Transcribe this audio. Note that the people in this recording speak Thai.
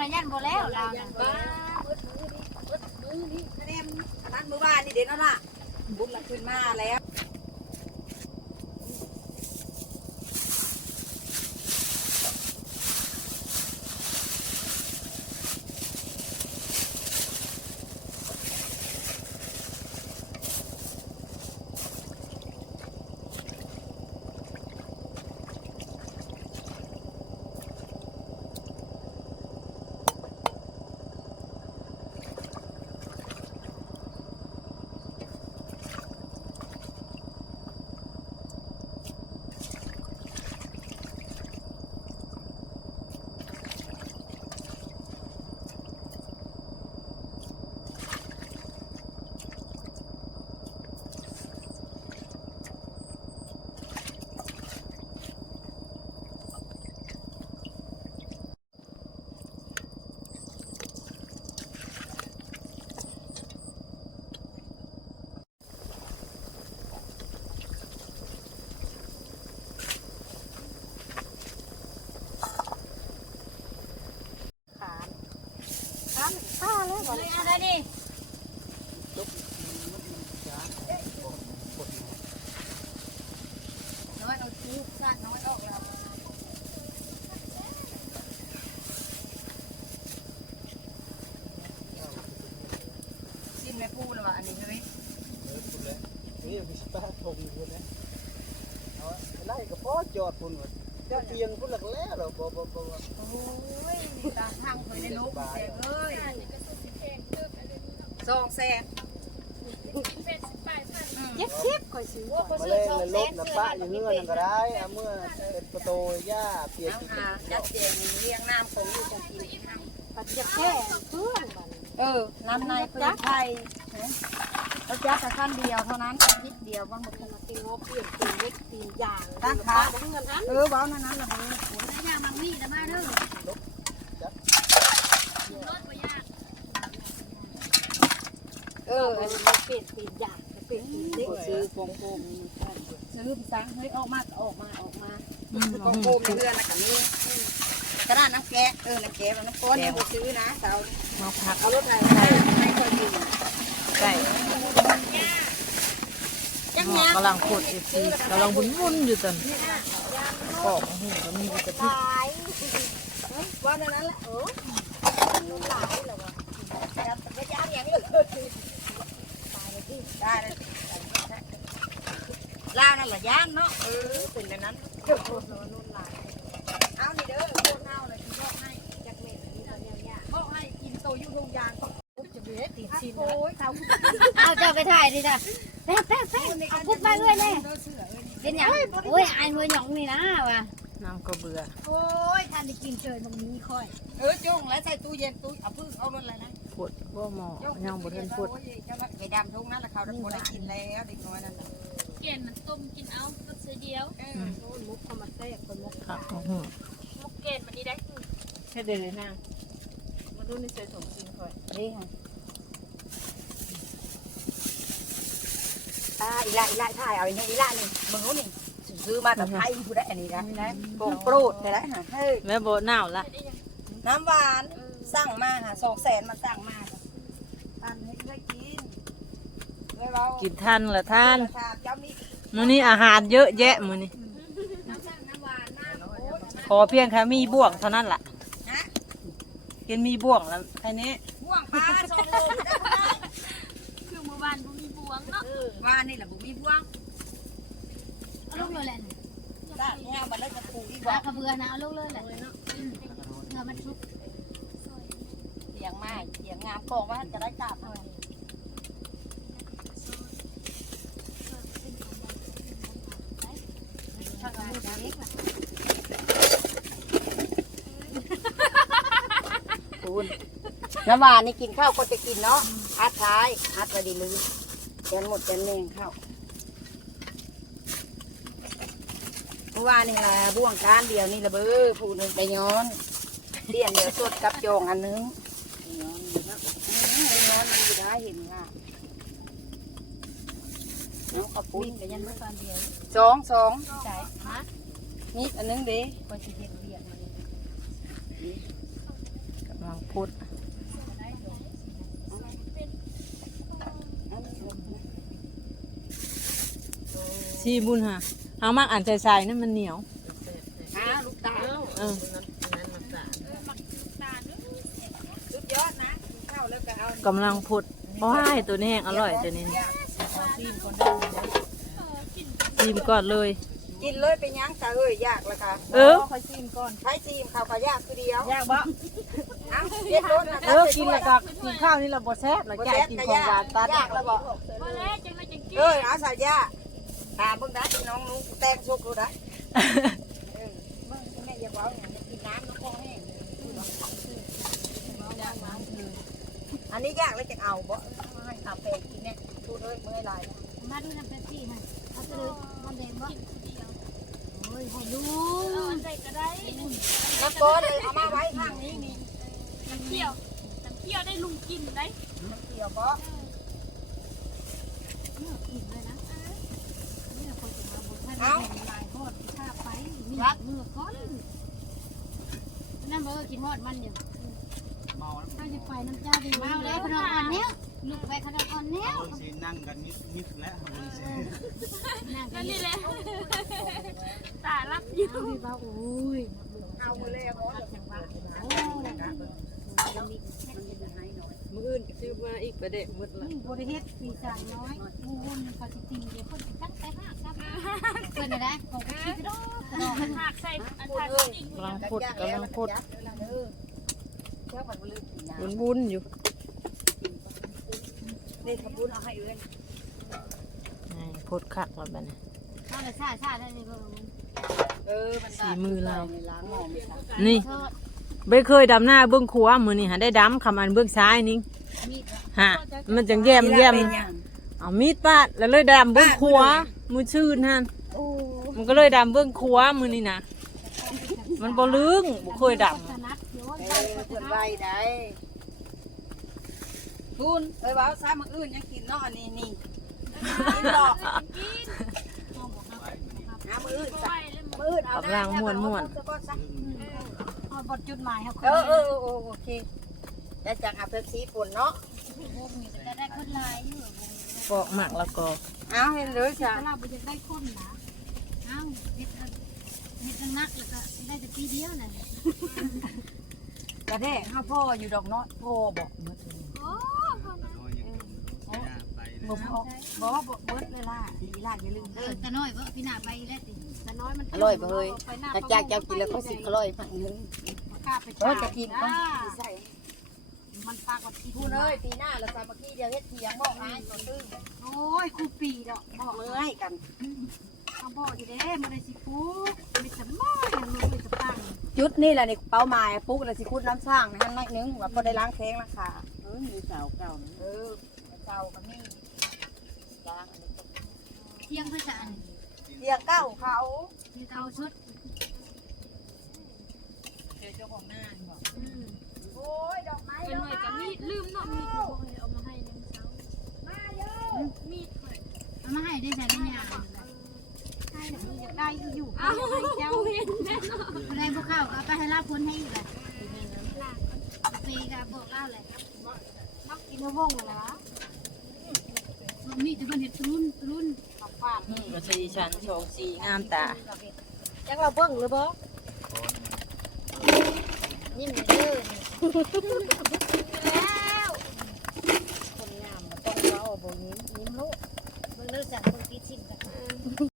นะยันบ่แล้วเราน่ะบ้ามืดมือนี่มือนี่แนนอันนั้นมือบ้านนี่เด่นนั่นล่ะบุญละขึ้นมาแล้ว ชูสั้นน้อยออกแล้วสิ้นแม่พูดเลยว่าอันนี้ใช่ไหมนี่ยังมีสตาร์ทงอยู่นะเอาไล่กับพ่อจอดพุ่นว่าเจ้าเตียงพุ่นหลักแล้วหรอบ่บ่บ่โอ้ยตาทางเคยได้ลบแสงเอ้ยสองแสน เจ็ดสิบข่อยซื้อมาเล่นเลยลบนะป้าอยู่เงื่อนนก็ได้เอาเมื่อเป็นประตูหญ้าเปียกเอาหาจัดเจงเรียงน้ำของอยู่จังกินปัดจะแค่เพื่อนบัดเออน้ำในพื้นไทยเราจัดแต่ขั้นเดียวเท่านั้นนิดเดียวบ้างหมดนี้มาตีงบเปลี่ยนตีเล็กตียางตั้งขาเงินนั้นเออเบ้านั้นนั้นละมึงได้ยางบางมีนะมาเด้อเออเออมาเปลี่ยนตียาง เปลี่ยนตีเล็กซื้อโปงโปมซื้อสังเฮ้ยออกมาออกมาออกมาโปงโปมเพื่อนนะกับนี่กระดาษน้ำแกะเออน้ำแกะน้ำก้อนเนี่ยซื้อนะสาวมาพักเอารถไหนให้เคยกินไก่กำลังขดเอฟซีกำลังบุญวุ่นอยู่ตอนกอกหูก็มีกระทิตายว่านั้นแหละเออหลายเหรอวะแต่ก็ย่างอย่างเลย ได้เลยลาวนั่นแหละย่างเนาะ เออเป็นแบบนั้นนุ่นลายเอานี่เด้อพวกเน่าเลยที่ชอบให้จักเม็ดนี่ตอนนี้ยากบอกให้กินโตยุ่งทุกอย่างก็จะเบียดติดชินโอ้เลยเขาเอาเจ้าไปถ่ายดิจ้ะแป๊บแป๊บแป๊บเอาพุทธไปเลยแน่เป็นหยังโอ้ยไอ้มือหยองนี่นะว่ะน้ำก็เบื่อ โอ้ยทานได้กินเฉยมันมีค่อย เออจุงแล้วใส่ตู้เย็นตู้เอาพึ่งเอารถอะไรนะ ปวดพวกหมอยังบ่ทันปวดเจ้าไปดำทุ่งนั่นแหละเขาได้พอได้กินแล้วเด็กน้อยนั่นแหละเกณฑ์มันต้มกินเอาก็ซื้อเดียวเออโอ้ยมุกเขามาแทรกคนมุกค่ะของหูมุกเกณฑ์มันนี่ได้แค่เดินเลยนางมาดูนี่ใส่สมจริงค่อยนี่ค่ะอ่าอีละอีละถ่ายเอาอย่างนี้อีละนี่มึงรู้นี่ซื้อมาแต่ไทยผู้ได้อันนี้นะนะโป่งโปรดได้ฮะเฮ้ยแม่โบหนาวละน้ำหวาน สั่งมาค่ะสองแสนมาสั่งมาอันให้เคยกินเลยเรากินท่านละท่านค่ะเจ้ามีมื้อนี้อาหารเยอะแยะมื้อนี้ น้ำสั่งน้ำหวานน้ำโอ้ยขอเพียงแค่มีบ่วงเท่านั้นล่ะฮะกินมีบ่วงแล้วแค่นี้บ่วงปลาสองโลได้บ่ได้คือเมื่อวานบุมีบวงเนาะว่านี่แหละบุมีบ่วงเอาลูกเลยแหละสร้างแนวมาแล้วจะปลูกอีกปบ่ลากระเบือนะเอาลูกเลยแหละเนื้อมันชุบเสี ยงไม้เสียงงามกองว่าจะได้กราบเลยช่างเอามือเล็กน่ะคุณน้ำหวานนี่กินข้าวก็จะกินเนาะอัดท้ายอัดไปดีลืมแกนหมดแกนเมงข้าวเมื่อวานนี่แหละบ่วงการเดียวนี่ละเบ้อผู้หนึ่งไปย้อนเลี้ยนเดียวสดกับโจงอันนึงไปย้อนอยู่นะ อืมไปย้อนมันอยู่ได้เห็นค่ะน้องกระปุ้นมีแต่ยันเมื่อตอนเดียวสองสองใจฮะนี่อันนึงเด้คนสิเฮ็ดเรียกมันกำลังพุดซีบุญฮะหางมากอ่านใจใส่นั่นมันเหนียว หาลูกตาเออ สุดยอดนะเข้าแล้ว ก็เอากำลังพุดว้ายตัวนี้แห้งอร่อยตัวนี้ซีมก่อนเลย กินเลยไปยั้งตาเอ้ยยากแล้วค่ะเออค่อยซีมก่อนใช้ซีมข้าวก็ยากคือเดียวยากบ่อ้าวเฮ็ดโดนนะเออกินแล้วก็กินข้าวนี่เราบ่แซ่บเราบ่แกแซ่บกินก็ของยากหวานตัดยากแล้วบ่พอแล้วจังเลยจังกินเออเอาใส่ยาตามเบิ่งได้พี่น้องหนูแตงสุกดูได้เออเบิ่งแม่อย่าเว้าอย่างนี้กินน้ำน้ำคอแห้ง อันนี้ยากแล้วจะเอาบ่ให้ทำเป็นกินเนี่ยพูดเลยเมื่อยลายมาดูน้ำเป๊ปซี่ฮะเอาไปเลยมันแดงบ่กินคนเดียวโอ้ยให้ดูเอาอันใดก็ได้น้ำก้อนเลยเอามาไว้ข้างนี้นี่น้ำเที่ยวน้ำเที่ยวได้ลุงกินได้มันเกี่ยวบ่เนี่ยกินเลยนะเนี่ยคนจะมาบอกให้มันเป็นลายทอดข้าไปมีเมือก้อนนั่นบอกว่ากินฮอดมันอยู่ จะไปน้ำเจ้าดีมาแล้วขนมอ่อนเนี้ยลูกไปขนมอ่อนเนี้ยคนสินั่งกันนิดนิดแล้วคนสินั่งกันั่นนนี่นี่แหแหละละตาลับอยู่พี่บ้าโอ้ยเอาไปเลยบ่โอ้ยมื้ออื่นซื้อมาอีกประเด็หมดละบริเฮ็ดปีศาจน้อยมูวนเขาสิตีเดี๋ยวคนตั้งแต่ห้าครับเพื่อนได้ของคิดรอบตลอดหักใส่อันหักจริงกำลังพุดกำลังพุด เจ้าผัดบุลืมกินน้วุ้นวุ้นๆอยู่ำนี่ขบุญเอาให้เอื้อนนี่พุดคักแล้วบัดนี้เอาเลยชาชาได้เลยก็เออมันสีมือเราล้างหม้อไม่ทันนี่ทอดไม่เคยดำหน้าเบื้องขวามือนี่หาได้ดำคำอันเบื้องซ้ายนี่มีดฮะมันจังแย้มแย้มเป็นยังเอามีดปาดแล้วเลยดำเบื้องขวามือชื่นฮะโอ้มันก็เลยดำเบื้องขวามือนี่นะมันบ่ลึงบ่เคยดถ นัดเดี๋ยวเอได้อนไว้ได้บุญเอ้ยว่าวซ้ามื้ออื่นยังกินเนาะอันนี้นี่กินดอกหามืออื่นจ้ะมืออื่นเอาำกำลังม่วนม่วนเอาบทจุดหมายเขาเออเออเออโอเคแต่จากอาเป๊ปซี่ปุ่นเนาะได้คนลายอยู่ปอกหมักแล้วก็เอาเห็นเลยจ้ะเราไปจะได้คนนะเอาเฮ็ดเฮ็ดนักแล้วก็ได้แต่ปีเดียวนะ ระแทกข้าพ่ออยู่ดอกเนาะพ่อบอกเมื่อโอ้พอนะน้อยยังไปบ่พ่อบอกบอกเบิดเวลาอีลานอย่าลืมเอเด้ออต่น้อยบ่พี่หน้าไปแล้วสิต่น้อยมันอร่อยบ่เฮ้ยถ้าจากเจ้ากินแล้วเขาสิอร่อยพังนึงกล้าไปเออจะกินก็ใส่มันปากกว่าที่พูดเลยปีหน้าเราสามัคคีเดียวเฮ็ดเถียงบอกอ้ายก็ตื้อโอ้ยครูปีดอกบอกเมื่อยกัน เอาบอกอยู่เด้มันได้สิฟุกมีสมองมันมีสปังจุดนี่แหละนี่เป้าหมายปุ๊กแล้วสิคุดน้ำสร้างนั่นน้อยนึงว่าบ่ได้ล้างแข้งราคาเออมีเสาเก่าเออเสาก็มีล้างอันนี้เที่ยงพระจันทร์เถียงเก้าเขามีเตาชุดเจอเจ้าของหน้าบอกอืมโอ้ยดอกไม้เป็นหน่วยกับมีดลืมเนาะมีดเอามาให้ในเช้ามีดเอามาให้ได้ใช้ได้ยาใช่แต่ อยากได้อยู่เอาให้เจ้าเห็นแน่นอนอะไรพวกเขาก็ไปให้ลาพ้นให้อยู่แหละเปก็บอกเล่าเลยนักกินวงอะไรวะมีจะเป็นเห็ดรุ่นรุ่นปักปากอืมก็สีชันโชงสีงามตายังเราเบิ่งหรือบ่ยิ้มเด้อแล้วคนงามมาต้องเว้าบ่ยิ้มยิ้มลูกเบิ่งเด้อจ้ะเบิ่ง